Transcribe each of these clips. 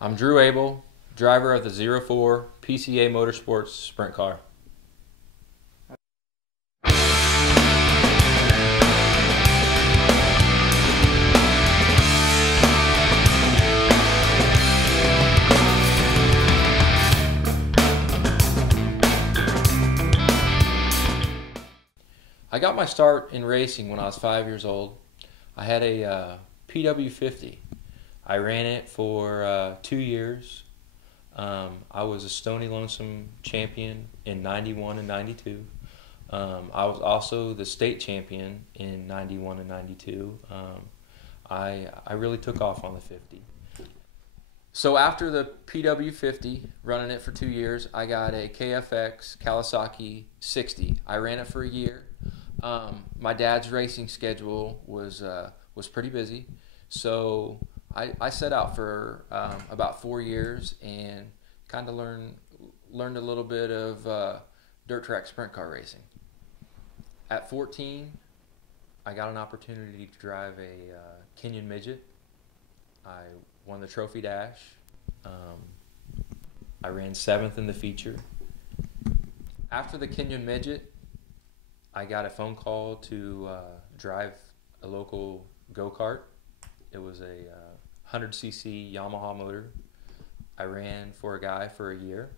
I'm Drew Abel, driver of the 04 PCA Motorsports Sprint Car. I got my start in racing when I was 5 years old. I had a PW50. I ran it for 2 years. I was a Stony Lonesome champion in 91 and 92. I was also the state champion in 91 and 92. I really took off on the 50. So after the PW50, running it for 2 years, I got a KFX Kawasaki 60. I ran it for a year. My dad's racing schedule was pretty busy, so I set out for about 4 years and kind of learned a little bit of dirt track sprint car racing. At 14, I got an opportunity to drive a Kenyan midget. I won the trophy dash. I ran 7th in the feature. After the Kenyan midget, I got a phone call to drive a local go-kart. It was a 100cc Yamaha motor. I ran for a guy for a year.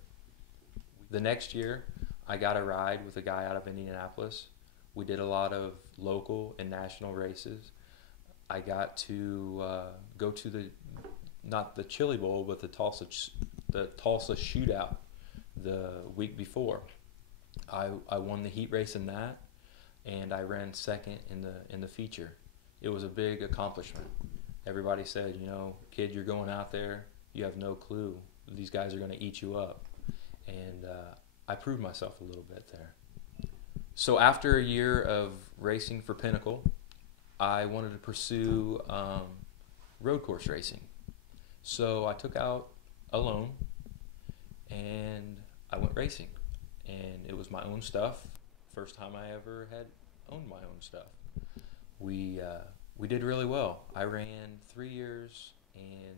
The next year, I got a ride with a guy out of Indianapolis. We did a lot of local and national races. I got to go to not the Chili Bowl, but the Tulsa Shootout the week before. I won the heat race in that, and I ran second in the feature. It was a big accomplishment. Everybody said, you know, kid, you're going out there, you have no clue. These guys are going to eat you up. And I proved myself a little bit there. So after a year of racing for Pinnacle, I wanted to pursue road course racing. So I took out a loan and I went racing. And it was my own stuff. First time I ever had owned my own stuff. We did really well. I ran 3 years and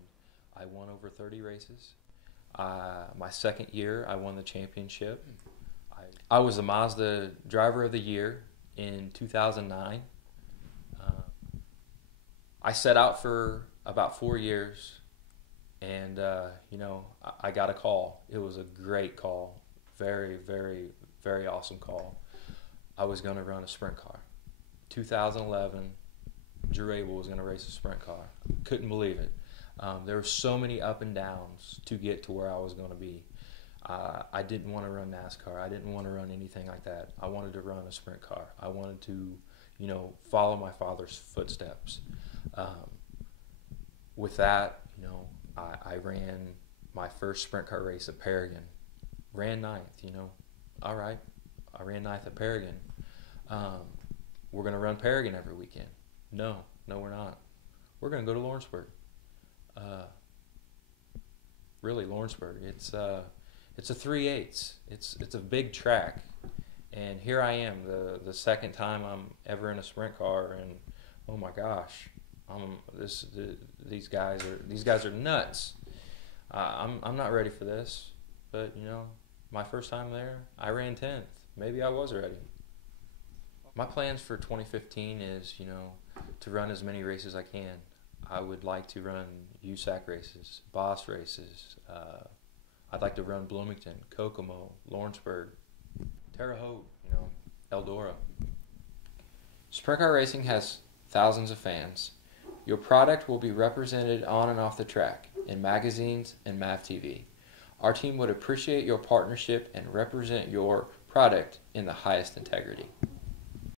I won over 30 races. My second year, I won the championship. I was the Mazda Driver of the Year in 2009. I set out for about 4 years, and I got a call. It was a great call, very, very, very awesome call. I was going to run a sprint car. 2011, Drew Abel was going to race a sprint car. Couldn't believe it. There were so many up and downs to get to where I was going to be. I didn't want to run NASCAR. I didn't want to run anything like that. I wanted to run a sprint car. I wanted to, follow my father's footsteps. With that, I ran my first sprint car race at Paragon. Ran 9th, All right, I ran 9th at Paragon. We're going to run Paragon every weekend. No, we're not. We're going to go to Lawrenceburg. Really, Lawrenceburg. It's a 3/8. It's a big track, and here I am, the second time I'm ever in a sprint car, and oh my gosh, these guys are nuts. I'm not ready for this, but my first time there, I ran 10th. Maybe I was ready. My plans for 2015 is to run as many races as I can. I would like to run USAC races, Boss races. I'd like to run Bloomington, Kokomo, Lawrenceburg, Terre Haute, Eldora. Sprint car racing has thousands of fans. Your product will be represented on and off the track in magazines and MAV TV. Our team would appreciate your partnership and represent your product in the highest integrity.